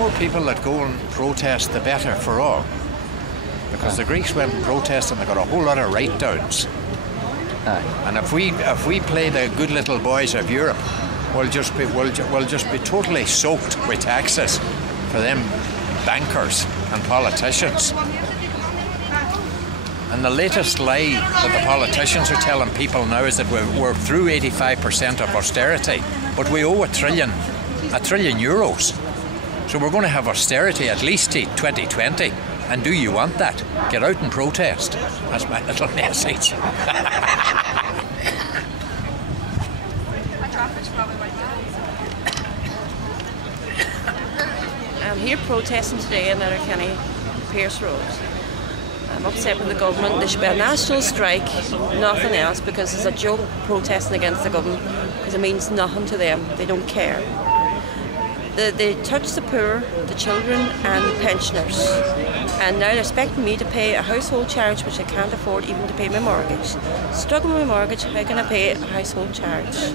more people that go and protest, the better for all. Because the Greeks went and protested and they got a whole lot of write-downs. And if we play the good little boys of Europe, we'll just be totally soaked with taxes for them bankers and politicians. And the latest lie that the politicians are telling people now is that we're through 85% of austerity, but we owe £1 trillion euros. So we're going to have austerity at least to 2020. And do you want that? Get out and protest. That's my little message. I'm here protesting today in Letterkenny, Pierce Road. I'm upset with the government. There should be a national strike, nothing else, because it's a joke protesting against the government, because it means nothing to them. They don't care. They touch the poor, the children and the pensioners, and now they're expecting me to pay a household charge which I can't afford even to pay my mortgage. Struggling with my mortgage, how can I pay a household charge?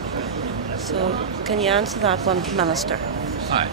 So can you answer that one, Minister? Aye.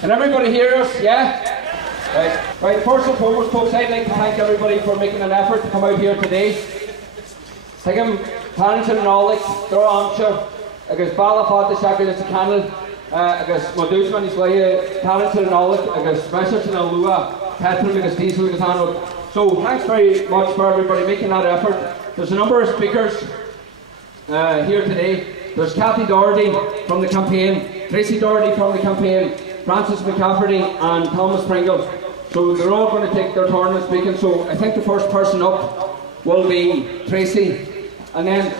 Can everybody hear us? Yeah? Right, first and foremost, folks, I'd like to thank everybody for making an effort to come out here today. Thank them, parents and all, like, they're on, sure. Agus balla fád is agad is a candle, agus má dúsman is leie talent and knowledge agus message and lua Catherine agus diesel agus anod. So thanks very much for everybody making that effort. There's a number of speakers here today. There's Cathy Doherty from the campaign, Tracy Doherty from the campaign, Francis McCafferty and Thomas Pringle. So they're all going to take their turn in speaking. So I think the first person up will be Tracy. And then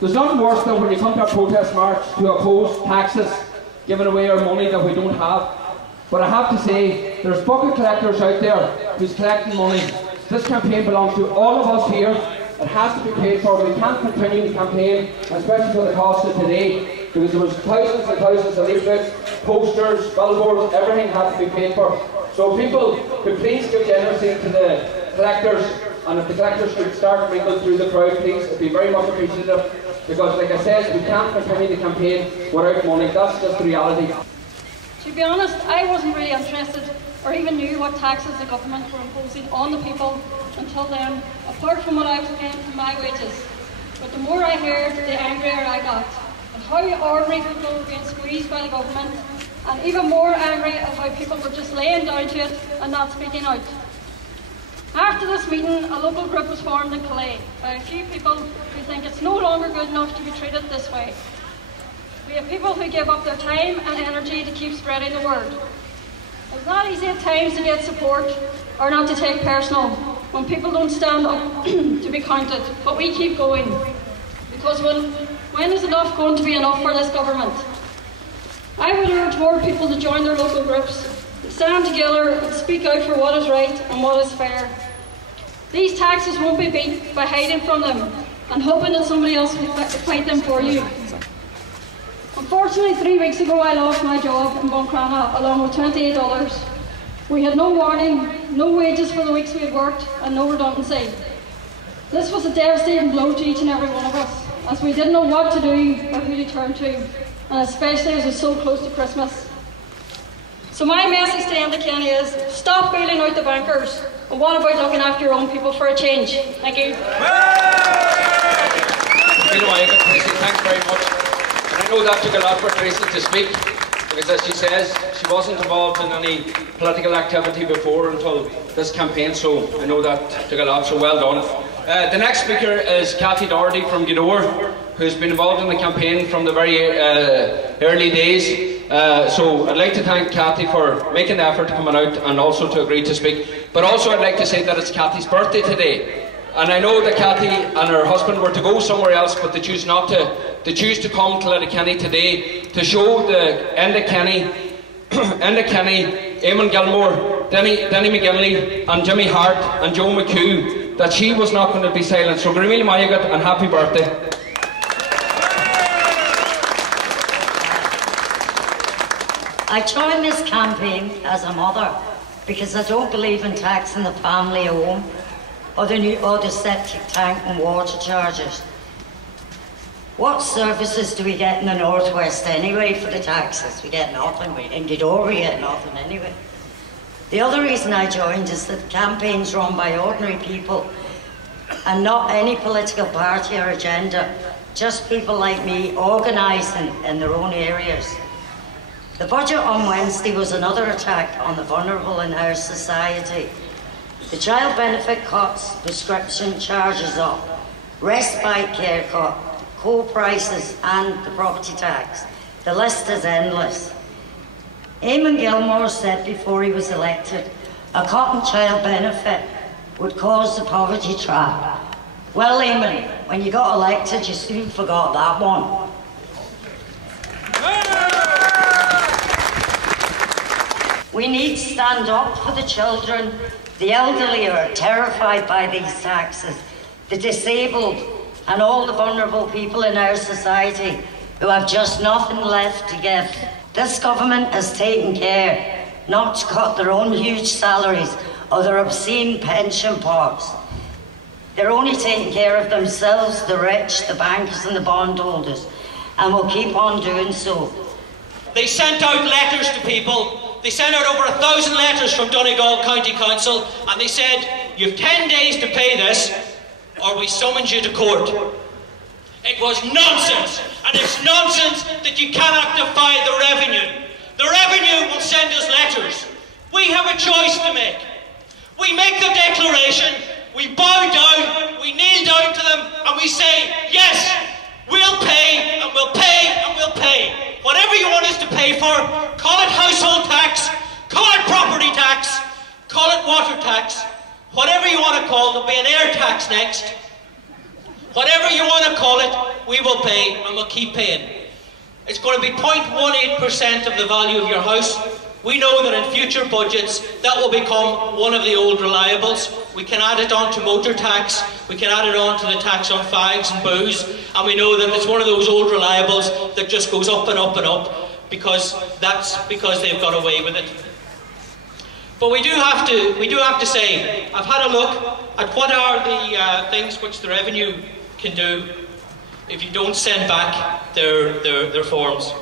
there's nothing worse than when you come to a protest march to oppose taxes, giving away our money that we don't have. But I have to say, there's bucket collectors out there who's collecting money. This campaign belongs to all of us here. It has to be paid for. We can't continue the campaign, especially for the cost of today, because there was thousands and thousands of leaflets, posters, billboards, everything had to be paid for. So people could please give generously to the collectors, and if the collectors could start mingling through the crowd, please, it'd be very much appreciative, because like I said, we can't continue the campaign without money. That's just the reality. To be honest, I wasn't really interested or even knew what taxes the government were imposing on the people until then, apart from what I was paying for my wages. But the more I heard, the angrier I got at how ordinary people were being squeezed by the government, and even more angry at how people were just laying down to it and not speaking out. After this meeting, a local group was formed in Calais by a few people who think it's no longer good enough to be treated this way. We have people who give up their time and energy to keep spreading the word. It's not easy at times to get support or not to take personal when people don't stand up to be counted, but we keep going. Because when is enough going to be enough for this government? I would urge more people to join their local groups, stand together and speak out for what is right and what is fair. These taxes won't be beat by hiding from them and hoping that somebody else will fight them for you. Unfortunately, 3 weeks ago I lost my job in Buncrana along with $28. We had no warning, no wages for the weeks we had worked, and no redundancy. This was a devastating blow to each and every one of us, as we didn't know what to do or who to turn to, and especially as it was so close to Christmas. So my message to Letterkenny is, stop bailing out the bankers, and what about looking after your own people for a change? Thank you. Thanks very much. And I know that took a lot for Tracy to speak, because as she says, she wasn't involved in any political activity before until this campaign, so I know that took a lot, so well done. The next speaker is Cathy Doherty from Donegal, who's been involved in the campaign from the very early days. So I'd like to thank Cathy for making the effort coming out and also to agree to speak. But also I'd like to say that it's Cathy's birthday today. And I know that Cathy and her husband were to go somewhere else, but they choose not to. They choose to come to Letterkenny today to show the Letterkenny, Eamon Gilmore, Denny McGinley and Jimmy Hart and Joe McHugh that she was not going to be silent. So Grimil Mayagat and happy birthday. I joined this campaign as a mother because I don't believe in taxing the family home or the septic tank and water charges. What services do we get in the northwest anyway for the taxes? We get nothing. In Gidor we get nothing anyway. The other reason I joined is that the campaign's run by ordinary people and not any political party or agenda, just people like me organising in their own areas. The budget on Wednesday was another attack on the vulnerable in our society. The child benefit cuts, prescription charges up, respite care cut, coal prices and the property tax. The list is endless. Eamon Gilmore said before he was elected, a cut in child benefit would cause the poverty trap. Well, Eamon, when you got elected, you soon forgot that one. We need to stand up for the children, the elderly who are terrified by these taxes, the disabled and all the vulnerable people in our society who have just nothing left to give. This government has taken care not to cut their own huge salaries or their obscene pension pots. They're only taking care of themselves, the rich, the bankers and the bondholders, and will keep on doing so. They sent out letters to people. They sent out over 1,000 letters from Donegal County Council, and they said, you've 10 days to pay this, or we summons you to court. It was nonsense, and it's nonsense that you cannot defy the revenue. The revenue will send us letters. We have a choice to make. We make the declaration, we bow down, we kneel down to them, and we say, yes, we'll pay, and we'll pay, and we'll pay. Whatever you want us to pay for, call it household tax, call it property tax, call it water tax, whatever you want to call it, there'll be an air tax next. Whatever you want to call it, we will pay, and we'll keep paying. It's going to be 0.18% of the value of your house. We know that in future budgets, that will become one of the old reliables. We can add it on to motor tax, we can add it on to the tax on fags and booze, and we know that it's one of those old reliables that just goes up and up and up, because that's because they've got away with it. But we do have to say, I've had a look at what are the things which the revenue can do if you don't send back their forms.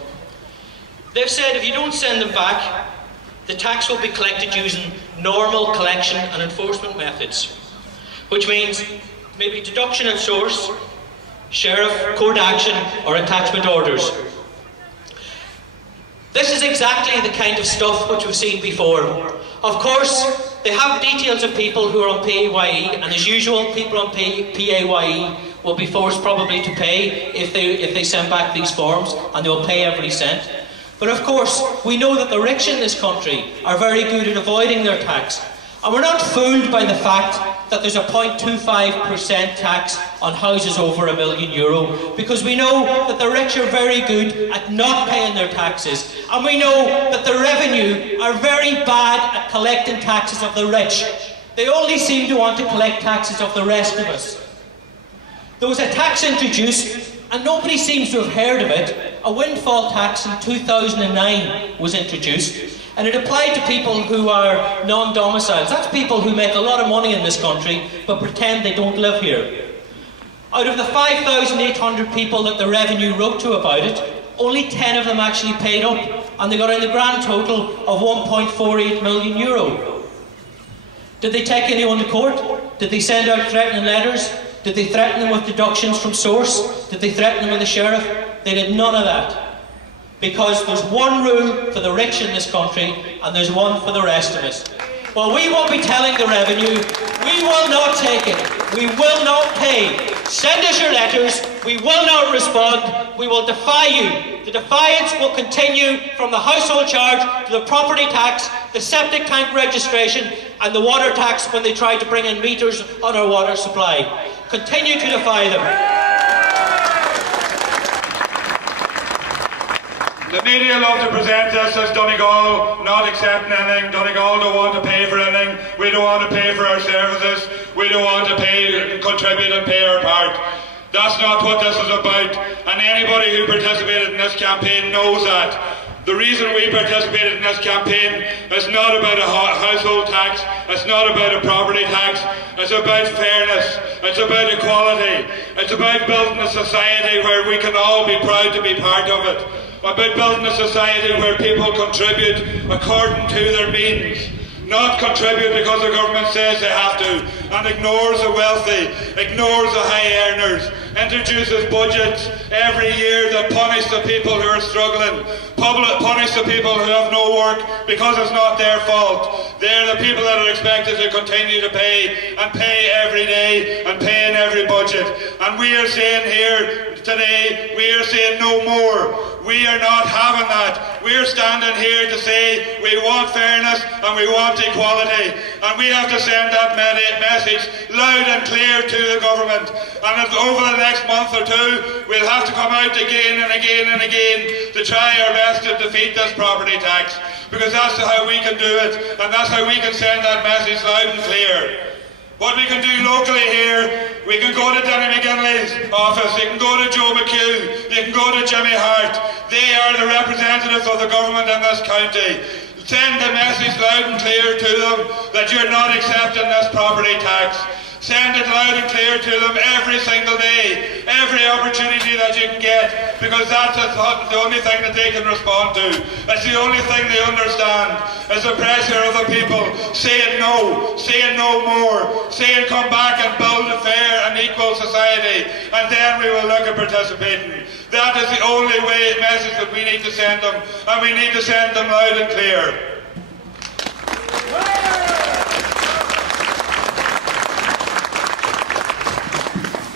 They've said if you don't send them back, the tax will be collected using normal collection and enforcement methods, which means maybe deduction at source, sheriff, court action, or attachment orders. This is exactly the kind of stuff which we've seen before. Of course, they have details of people who are on PAYE, and as usual, people on PAYE will be forced probably to pay if they send back these forms, and they'll pay every cent. But of course, we know that the rich in this country are very good at avoiding their tax. And we're not fooled by the fact that there's a 0.25% tax on houses over €1 million, because we know that the rich are very good at not paying their taxes. And we know that the revenue are very bad at collecting taxes of the rich. They only seem to want to collect taxes of the rest of us. There was a tax introduced, and nobody seems to have heard of it. A windfall tax in 2009 was introduced, and it applied to people who are non-domiciles. That's people who make a lot of money in this country but pretend they don't live here. Out of the 5,800 people that the revenue wrote to about it, only 10 of them actually paid up, and they got in the grand total of €1.48 million. Did they take anyone to court? Did they send out threatening letters? Did they threaten them with deductions from source? Did they threaten them with the sheriff? They did none of that. Because there's one rule for the rich in this country, and there's one for the rest of us. Well, we will be telling the revenue, we will not take it. We will not pay. Send us your letters. We will not respond. We will defy you. The defiance will continue from the household charge to the property tax, the septic tank registration, and the water tax when they try to bring in meters on our water supply. Continue to defy them. The media love to present us as Donegal not accepting anything. Donegal don't want to pay for anything. We don't want to pay for our services. We don't want to pay, contribute and pay our part. That's not what this is about. And anybody who participated in this campaign knows that. The reason we participated in this campaign is not about a household tax. It's not about a property tax. It's about fairness. It's about equality. It's about building a society where we can all be proud to be part of it. About building a society where people contribute according to their means, not contribute because the government says they have to, and ignores the wealthy, ignores the high earners, introduces budgets every year that punish the people who are struggling, punish the people who have no work because it's not their fault. They're the people that are expected to continue to pay, and pay every day, and pay in every budget. And we are saying here today, we are saying no more. We are not having that. We're standing here to say we want fairness and we want equality, and we have to send that message loud and clear to the government. And over the next month or two, we'll have to come out again and again and again to try our best to defeat this property tax, because that's how we can do it, and that's how we can send that message loud and clear. What we can do locally here, we can go to Danny McGinley's office, you can go to Joe McHugh, you can go to Jimmy Hart. They are the representatives of the government in this county. Send the message loud and clear to them that you're not accepting this property tax. Send it loud and clear to them every single day, every opportunity that you can get, because that's the only thing that they can respond to. It's the only thing they understand, is the pressure of the people saying no more, saying come back and build a fair and equal society. society, and then we will look at participating. That is the only message that we need to send them, and we need to send them loud and clear.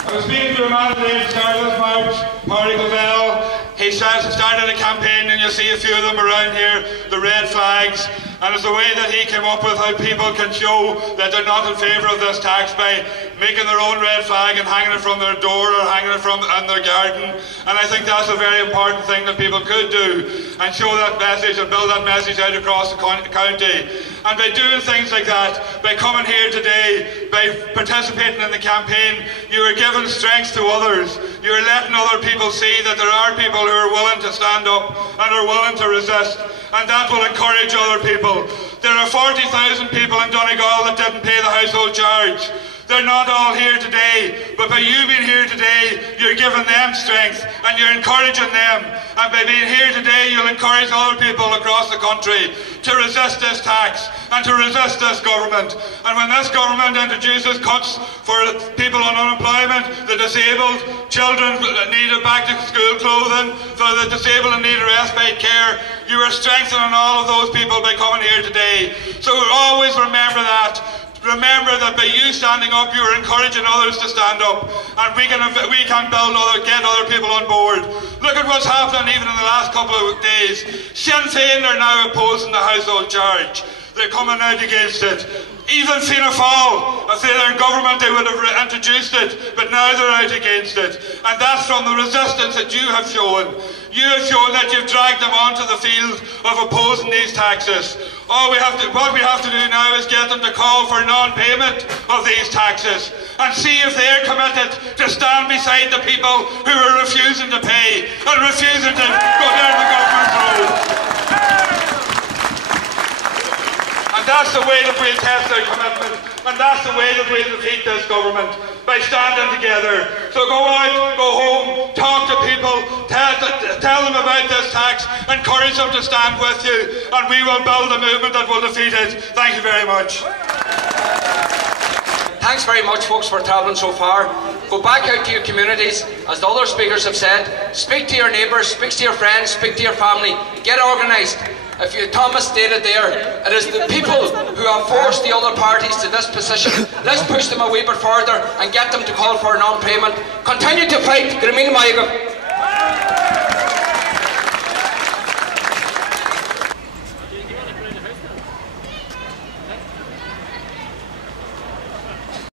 I was speaking to a man today at the start of this march, Pádraig Lavelle. He started a campaign, and you'll see a few of them around here, the red flags. And it's the way that he came up with how people can show that they're not in favour of this tax by making their own red flag and hanging it from their door or hanging it in their garden. And I think that's a very important thing that people could do and show that message and build that message out across the county. And by doing things like that, by coming here today, by participating in the campaign, you are giving strength to others. You are letting other people see that there are people who are willing to stand up and are willing to resist. And that will encourage other people. There are 40,000 people in Donegal that didn't pay the household charge. They're not all here today, but by you being here today, you're giving them strength and you're encouraging them. And by being here today, you'll encourage other people across the country to resist this tax and to resist this government. And when this government introduces cuts for people on unemployment, the disabled, children that need back to school clothing, for the disabled and need respite care, you are strengthening all of those people by coming here today. So always remember that. Remember that by you standing up, you are encouraging others to stand up, and we can get other people on board. Look at what's happening even in the last couple of days. Sinn Féin are now opposing the household charge. They're coming out against it. Even Fianna Fáil, if they were in government, they would have introduced it, but now they're out against it. And that's from the resistance that you have shown. You have shown that you've dragged them onto the field of opposing these taxes. What we have to do now is get them to call for non-payment of these taxes and see if they're committed to stand beside the people who are refusing to pay and refusing to go down the government's road. And that's the way that we'll test their commitment, and that's the way that we'll defeat this government, by standing together. So go out, go home, talk to people, tell them about this tax, encourage them to stand with you, and we will build a movement that will defeat it. Thank you very much. Thanks very much, folks, for travelling so far. Go back out to your communities, as the other speakers have said. Speak to your neighbours, speak to your friends, speak to your family. Get organised. Thomas stated there, it is the people who have forced the other parties to this position. Let's push them a wee bit further and get them to call for a non-payment. Continue to fight.